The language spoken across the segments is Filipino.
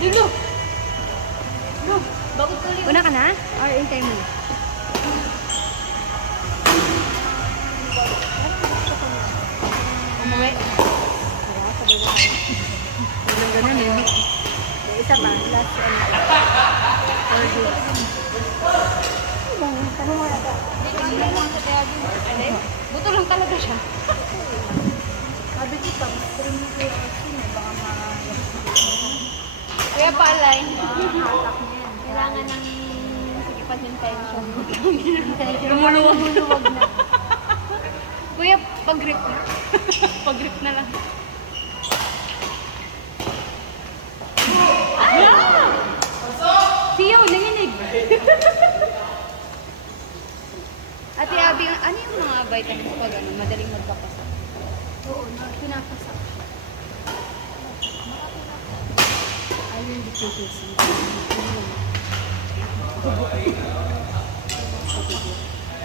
Dulo! Dulo! Bakit ko yun? Una ka na? Or intay mo? Umuwi. Walang ganun eh. May isa pa. Last ano. 4 days. Tanong mo na ka. Hindi lang sa kaya din. Ano? Buto lang talaga siya. Sabi ko pa, stream mo kayo baka Kaya palay. ma-hatak niya yan. Kailangan ng sikipan yung tension. Lumuluwag na. Kuya, pag-grip na. Pag-grip na lang. Siya, nanginig. Ate Abby, ano yung mga vitamins pag ano, madaling magpapasa? Oo, pinapasak siya. Iron deficiency.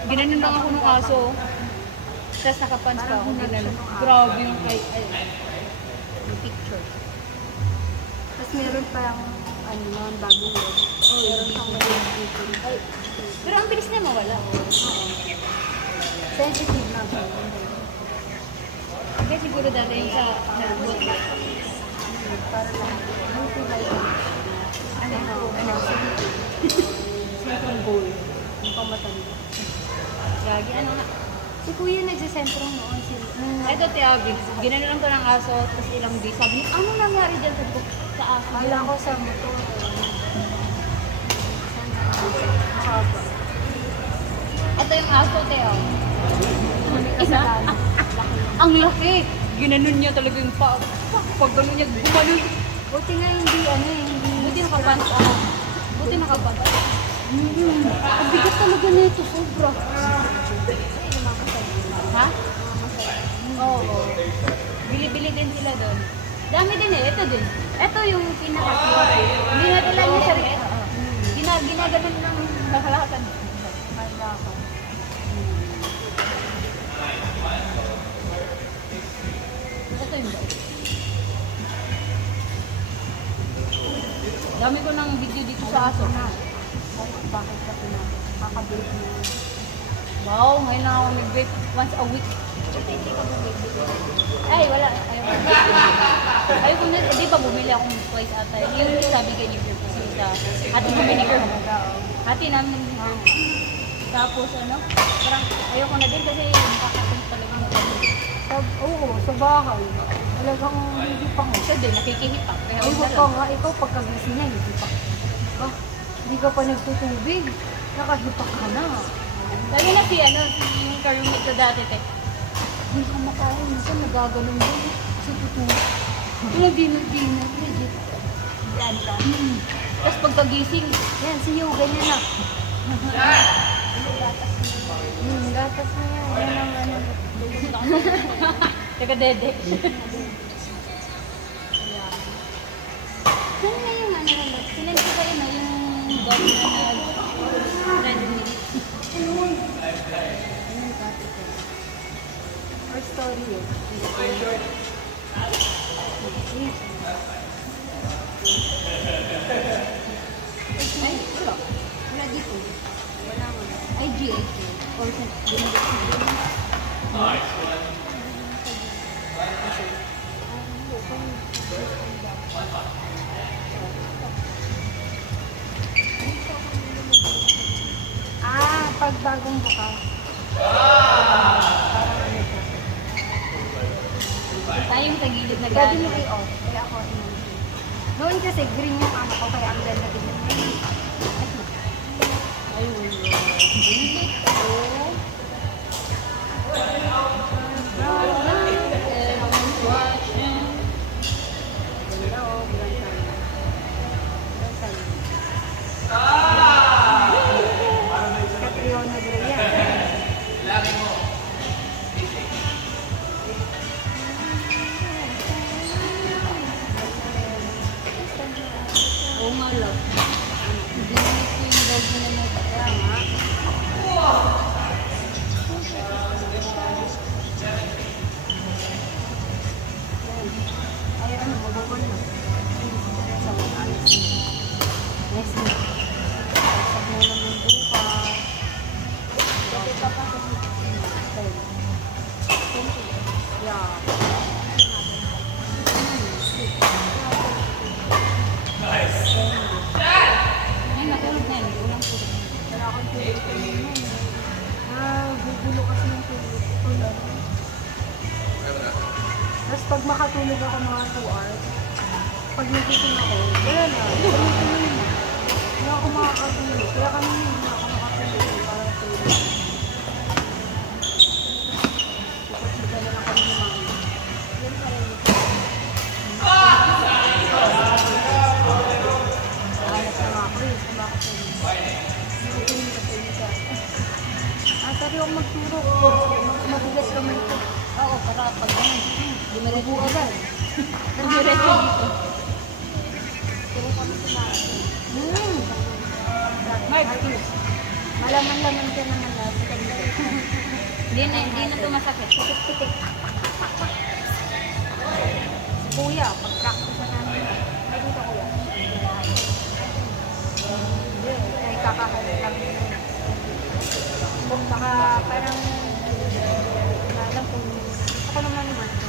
Ginanon lang ako ng aso. Tapos nakapants pa ako. Ginanon. Grabe yung kay, yung picture. Tapos meron pa yung ano naman, bagong word. Meron siyang magiging. Ay, Pero ang bilis na mawala. sensitive na ba? Kasi siguro dati yung sa nalubot. Para lang. Multivitamin. Central goal. Yung pamatanda. Lagi, ano nga. Si Kuya nagsisentrong noon. Ito, Ate Abby, ginanon lang ko ng aso, tapos ilang days. Sabi niya, ano nangyari dyan? Sabi ko, sa aso. Kala ko sa motor. Mahaba. Ito yung aso, Teo. Isa. Ang laki! Ginanon niya talaga yung pag gano'n niya, gumanon. Buti nga hindi, ano eh, hindi. Buti nakapanta. Buti nakapanta. Ang bigat talaga nito, sobra. Ha? Oo. Bili-bili din sila doon. Dami din eh. Ito din. Ito yung pinaka-cute. Hindi na nila niya sarili. Ginaganon ng kakalakan. Malakad. Ito yung daw. Dami ko ng video dito sa aso. Bakit ka pinakakabit mo? Wow, ngayon na ako nag-vape once a week. Ay, wala. Ayoko na, di ba bumili akong twice ata. Yung sabi kay ni Girl kasi sa hati namin ni Girl. Hati namin ni Girl. Tapos ano, parang ayoko na din kasi nakakatong talaga ng Oo, sa bahay. Talagang hindi pa nga. Isa din, nakikihipak. Kaya Ay, huwag wag na ka lang. nga, ikaw pagkagising niya, hindi pa. Ba, hindi ka pa nagtutubig. Nakahipak ka na. Lalo na si ano, yung karumit ko dati, te. Hindi ka makain. Minsan nagaganon din. Sa tutubig. Wala dinner, legit. Yan ka. Tapos pagkagising, Yan, si Yoga niya na. Gatas na yan. Yan ang ano. taga dede. Saan na yung ano? Sinend ko kayo na yung dog na red meat. Anong gatas yan? Or story yun? Ay, wala. Wala dito. Wala nga. Ay, GH. Or sa Pag bagong bukas. tayong sa gilid na Daddy gano'n. mo kayo off. Kaya ako inansin. Noon kasi green yung ano ko. Kaya ang ganda din. Ay, wala. Bilit ko. Everyone's watching. Ganda o. Catriona Gray yan. Oo nga lang. Bilit ko yung dog na nagkaya nga. Ay, ano, mababon na. Hindi sila sa mga alis. makatulog ako mga 2 hours, pag nagising ako, wala na, tuloy-tuloy na. Hindi ako makakatulog. Kaya kami hindi ako makatulog. Parang tulog. Sikat-sikat na lang kami ni Mami. Yan pa rin. Naalas na ako eh. Sama ako sa inyo. Hindi ko yung kapalita. Sabi ako magturo. Mabigas naman ito. Oo, para pag ganun. Dumiretso agad. Dumiretso dito. Pero kami sumakit. Mark, Malaman-laman ka naman na sa kanila. hindi na ito masakit. Pitik-pitik. Si Kuya, pag-practice na namin. Ay, dito Kuya. Hindi, ay kakahalik lang yun. Kung baka parang, alam kung ako naman work ko.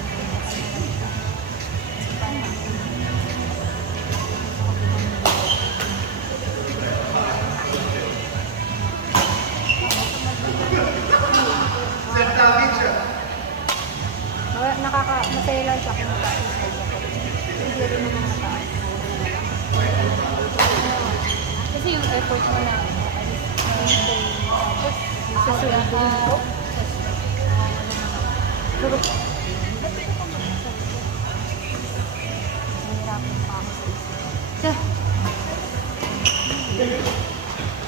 Masaya lang siya kung mataas yung side ako. Hindi rin naman mataas. Kasi yung effort mo na Tapos, sa survey ko. Pero, nahirapan pa ako sa isa.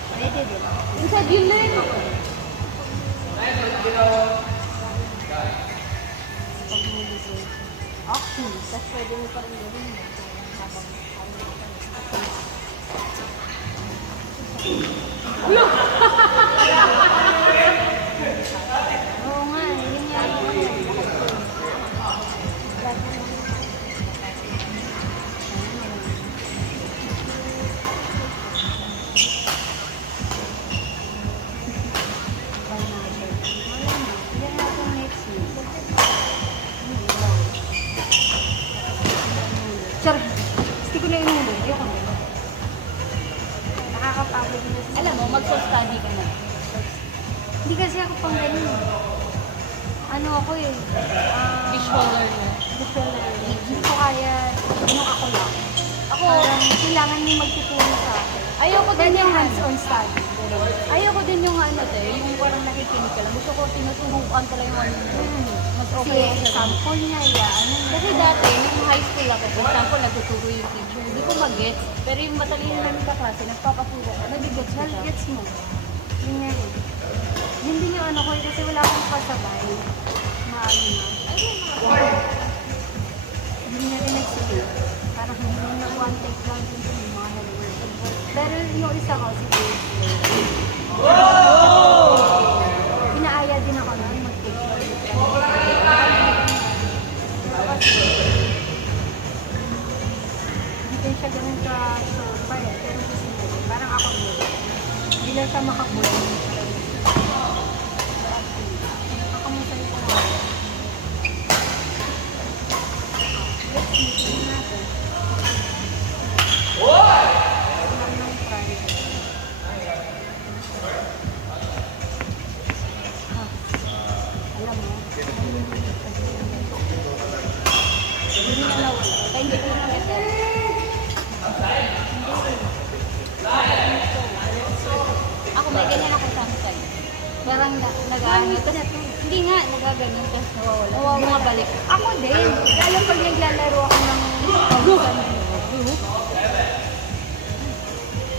Pwede din. inside you learn. Okay, tapos pwede mo pa rin gawin mo. Oo nga, yun nga ako. Yan natin next week. Char, gusto ko na inulo. Ayoko na. Nakakapagod na siya. Alam mo, mag-study ka na. Hindi kasi ako pang ganun. Ano ako eh. Visual learner. Visual learning. Hindi ko kaya yung ako lang. Ako, Parang kailangan yung magtuturo sa akin. ayoko din Then yung yung hands-on study. ayoko din yung ano te, yung parang nakikinig ka lang. Gusto ko tinuturuan talaga yung ano. Mas Kasi okay ako sa example niya, ano. Kasi dati, nung high school ako, for example, nagtuturo yung teacher. Hindi ko mag-gets. Pero yung matalino namin kaklase, nagpapaturo ko. Nag-gets ko siya. Gets mo. Yun nga eh. Hindi yung ano ko eh, kasi wala akong kasabay. Maano na. Hindi na rin nag-sige. Parang hindi na one take lang din yung mga helper. Pero yung isa ko, si Dave. Inaaya din ako na mag-take lang. Hindi din siya ganun ka sure pa eh. Pero gusto niya din. Parang ako rin. Hindi lang siya makapulang. Ako mo sa'yo ko. Let's meeting natin. Lang ng Friday. Alam mo, Hindi na nawala. Kaya hindi ko na ako may ganyan ako sometimes. Parang nag-ano. Hindi nga, nagaganon. Tapos nawawala. Bumabalik. ako din. Lalo pag naglalaro ako ng pawisan dito.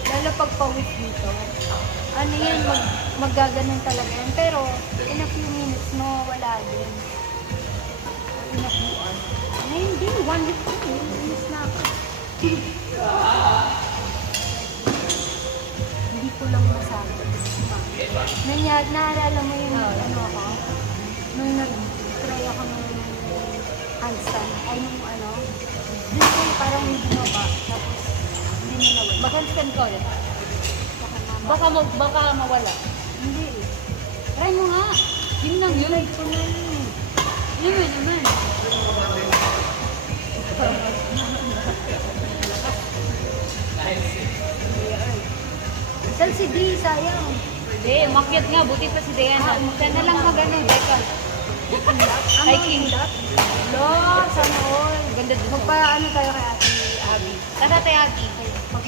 Lalo pag pawis dito. Ano yan, maggaganon talaga yan. Pero, in a few minutes, mawawala din. In a few hours. Ay, hindi. 1 week ko. Inis na ako. Hindi ko lang masabi. Naalala mo yung ano ako? Nung nag-try ako ng handstand. Ay, nung ano? Doon ko parang may bumaba. Tapos, hindi na nawala. Mag-handstand ka ulit. Baka mama. Baka mawala. Hindi eh. Try mo nga. Yun lang yun. Try ko na yun eh. Yun yun naman. Saan si D? Sayang. Hindi, umakyat nga. Buti pa si Diana. Siya na lang mag-ano. Teka. Hiking. Lo, sana all. Ganda dun. Magpa-ano tayo kay Ate Abby. Tara tayo, Ate. Pag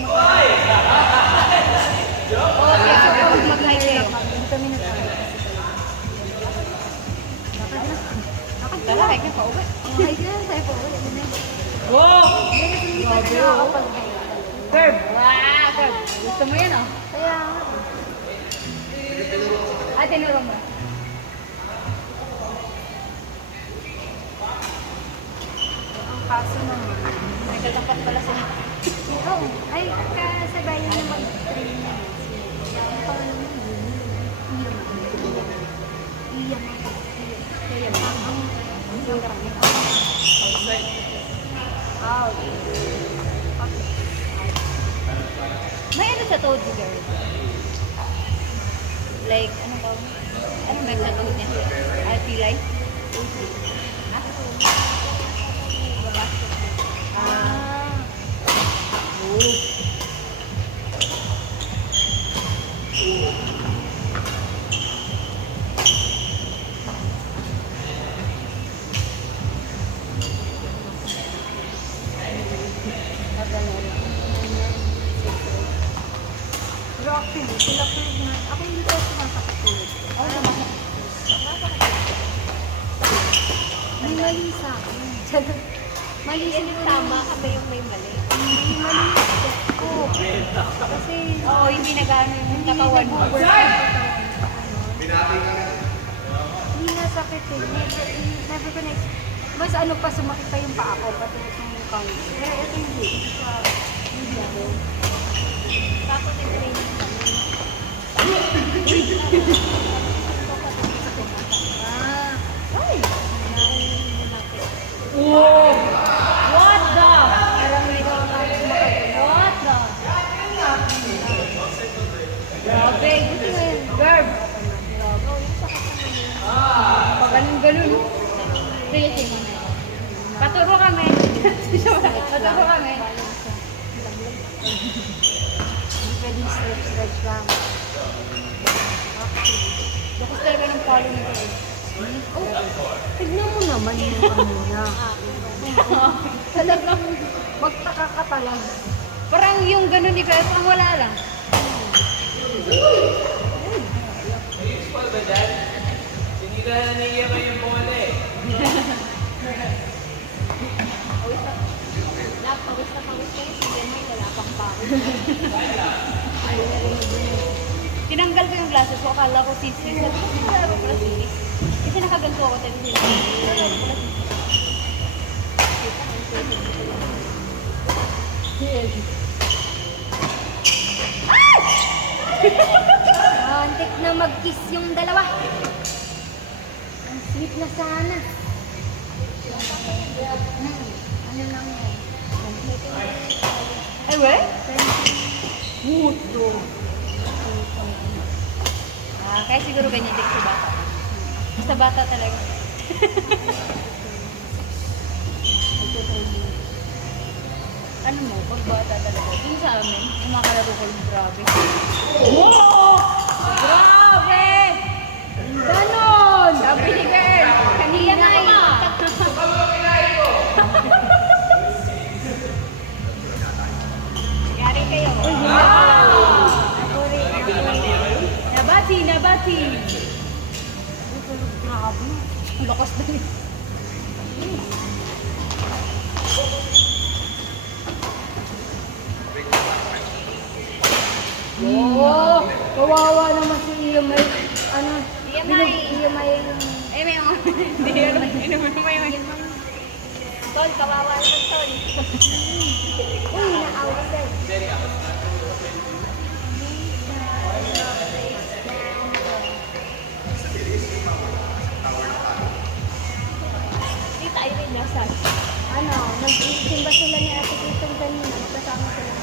Okay, so mag-hike kayo. Hindi kami nag-hike. Lakad na. Lakad Tara, hike na pa uwi. Hike na, tayo po. Ano na. Wow! Hindi pa rin nakakapag-hike. Curve! Wow! Curve! Gusto mo yan, oh? Kaya, Ate, nuro mo. ang kaso naman. Nagkatapat pala sa Oo. Ay, kasabayan na mag-train na. Ang pangalan mo yun. Iyan. Iyan. May ano sa toad girl? Like, ano ba? Ano ba sa toad niya? Alpilay? Ah. Oh. Rocky, sila prove na. Ako hindi ko sumasakit ulit. Oh, sumasakit. May mali sa akin. Mali sa Tama ka ba yung may mali? Hindi mali ko. Kasi, Oo, hindi nag-ano yung katawan mo. hindi nasakit eh. Never ko na mas ano pa, sumakit pa yung paa ko, pati itong cancer. Pero ito hindi. Hindi ako. Tapos yung training kami. Ah, ay! Wow! What the? Parang ikaw ang sumakit. What the? Grabe. Buti nga yun. Verb. Oo, yung sakit naman yun. Pag ganun-ganun. Sige, sige. Paturo kami. Paturo kami. Hindi pwedeng stretch lang. Lakas talaga ng palo na gano'n. Oh, tignan mo naman yung ano niya. Talagang magtaka ka talaga. Parang yung gano'n ni Kaya, parang wala lang. Hindi ka naiiyak yung bola eh. Pawis na kayo. Sige, may wala pang pawis. Tinanggal ko yung glasses ko. Akala ko sisi. Sabi ko, wala ko pala sisi. Kasi nakaganto ako. Sabi ko, wala ko pala sisi. Antik na mag-kiss yung dalawa. Ang sweet na sana. Ano lang yan? Ay, we? Puto. Kaya siguro ganyan din sa bata. Sa bata talaga. Ano mo, pag bata talaga. Yung sa amin, yung mga kalaro ko yung grabe. Wow! Grabe! Ganon! Sabi ni girl, kanina na Yari kayo. Nabati, nabati. Grabe. Ang lakas na rin. Oo! Kawawa naman si Iyamay. Ano? Iyamay. Iyamay yung... Eh, may mga, hindi alam, inuman mo yun. Tol, kawawa naman, Tol. Uy, na-outside. Hindi tayo rin nasa. Ano, nag-simba sila ni Ate Kitong kanina. Kasama sila.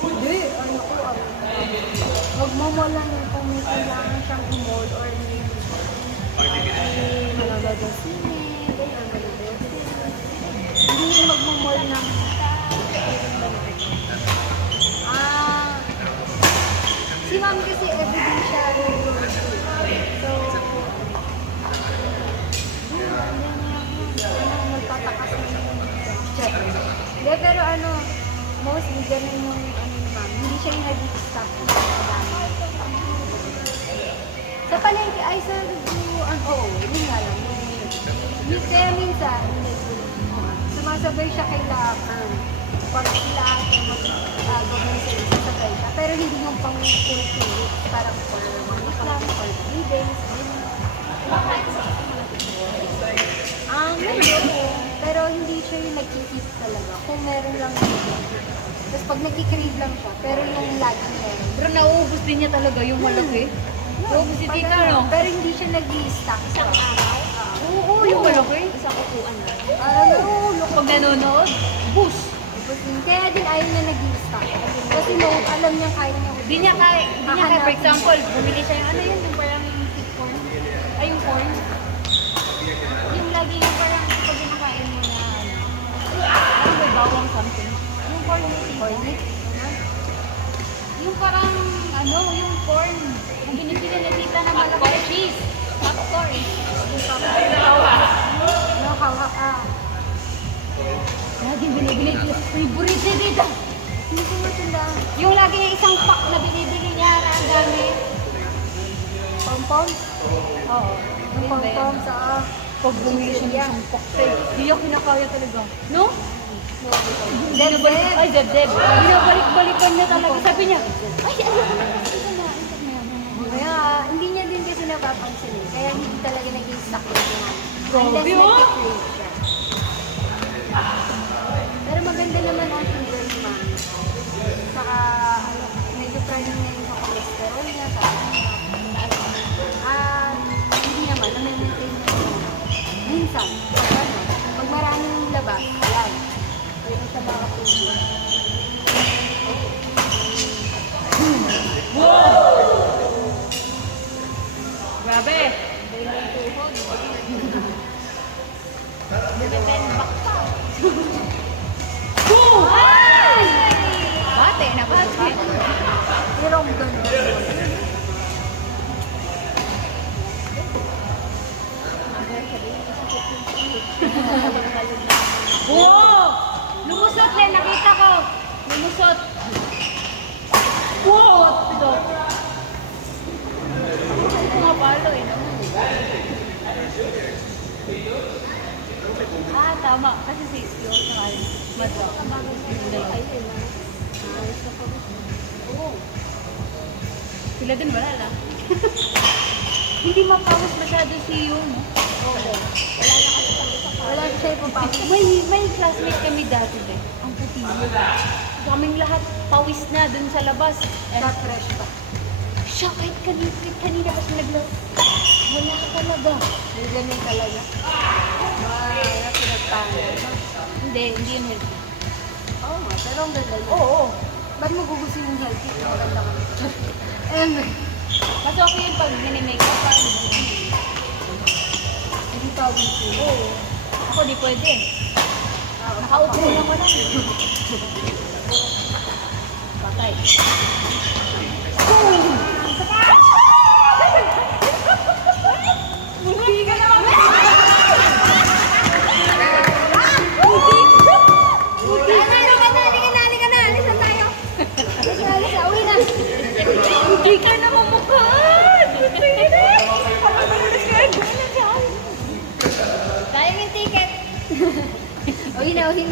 Hindi, ano ko, magmamall lang yung kung may kailangan siyang i-mall or may malalagasine, ganyan, malalagasine. Hindi yung magmamall ng Si ma'am kasi everyday siya nag-road. So, magtatakas na yung check. Hindi, pero mostly ganun yung ni ma'am. Hindi siya yung nag-stop na kadami. Sa palengke, ay sa oo, yun nga lang. Kaya minsan, sumasabay siya kay Lakar. Pag sila ate mag-gawin sila, sasabay ka. Pero hindi yung pang full 2 weeks, parang for 1 week lang, for 3 days. Meron. Pero hindi siya yung nag-keep talaga. Kung meron lang yun. Tapos pag nag-crave lang siya, pero yung lagi meron. Pero nauubos din niya talaga yung malaki. Nauubos si tita, no? Pero hindi siya nag-i-stock. Isang araw. Oo, yung malaki. Isang upuan na. Parang Pag nanonood, bus. kaya din ayaw niya nag-i-stock. Kasi alam niya kaya niya. Hindi niya kaya, for example, bumili siya yung ano yun, yung parang stick corn. Ay, yung corn. Yung lagi yung parang pag kinakain mo na, parang may bawang something. Yung corn meat. Yung parang, yung corn. Ang binibili ni tita na malaki cheese. Popcorn. Yung popcorn. Laging binibili niya. Favorite ni tita. Hindi ko matandaan. Yung lagi yung isang pack na binibili niya na ang dami. Pom-pom? Oo. Yung pom-pom sa... Pag bumili siya ng isang pack, hindi niya kinakaya talaga. No? Deb-deb. Ay, deb-deb. Binabalik-balikan niya talaga. Sabi niya, ay, ayoko na. Kaya hindi niya din kasi napapansin eh. Kaya hindi talaga nag-i-stock na yan. Grabe, Unless oh! nag-crave siya. Pero maganda naman ang flavor ni Mami. Saka, medyo prime niya yung cholesterol niya. Hindi naman, na-maintain niya yun. Minsan, pag maraming labas, yan. Pwede siya makapagod. Grabe. Bumibembak pa. Ay! Bate na bate. Pero ang ganda. Wow! Lumusot din, nakita ko. Lumusot. Wow! Ito. Mga palo eh. Tama. Kasi si Pio sa kayo. Madwa. Sila din wala lang. Hindi mapawis masyado si Yung. Oo. Wala siya ipapapit. May classmate kami dati eh. Ang puti. Kaming lahat pawis na dun sa labas. Sa fresh pa. Siya kahit kanina pa siya naglaro. Wala talaga. May ganun talaga. Wala pinagpahan. Hindi yun healthy. Oo nga, pero ang ganda niya. Oo. Ba't mo gugustuhin yung healthy? Maganda ka. Mas okay yung pag mini-makeup pa. Hindi pa gusto. Oo. Ako di pwede. Nakaupo lang ko lang. Patay. Munti ka naman! Halika na! Alis na tayo! Alis na! Uwi na! Hindi ka na mamukhaan! Sige na! Sayang yung ticket. Uwi na! Yun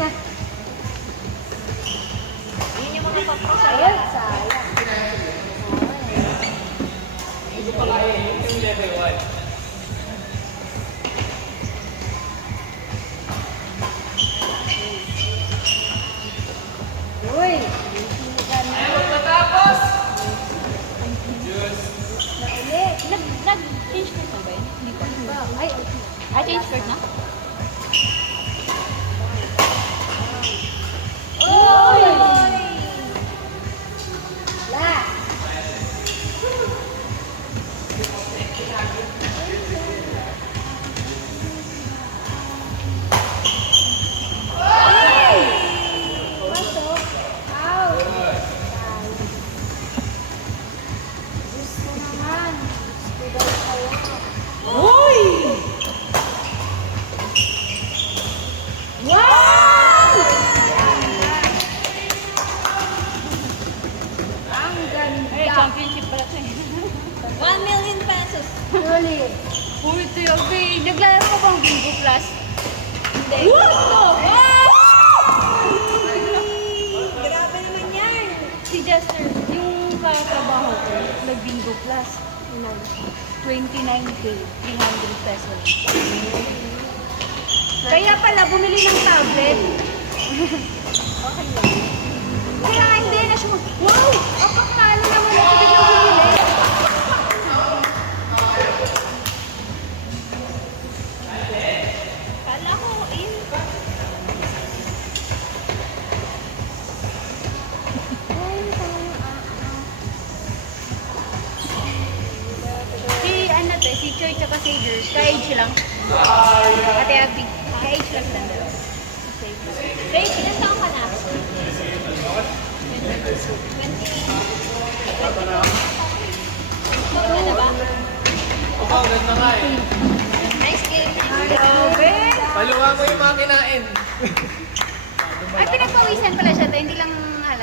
yung mga paprasa. Sayang! Sayang! Hindi pa kaya yung level 1. Uy! Natapos! Naulit! Nag-change course na ba yun? Hindi ko. Ay, okay. Change course na? Uy! La! Plus. Hindi. Grabe naman yan. Si Jester, yung katrabaho ko, nag-bingo plus. 29K, 300 pesos. Kaya pala, bumili ng tablet. Okay lang. Kaya hindi na siya wow! Apakala naman ako biglang bumili. Kala ko, in. Si ano to, si Choy tsaka si Jer, ka-age lang. Ate Abby, ka-age lang sila. Faith, ilan taong ka na? 20. Ano na ba? Oo, ganda nga eh. Nice game. Grabe! Paluwa mo yung mga kinain. Ay, pinagpawisan pala siya. Hindi lang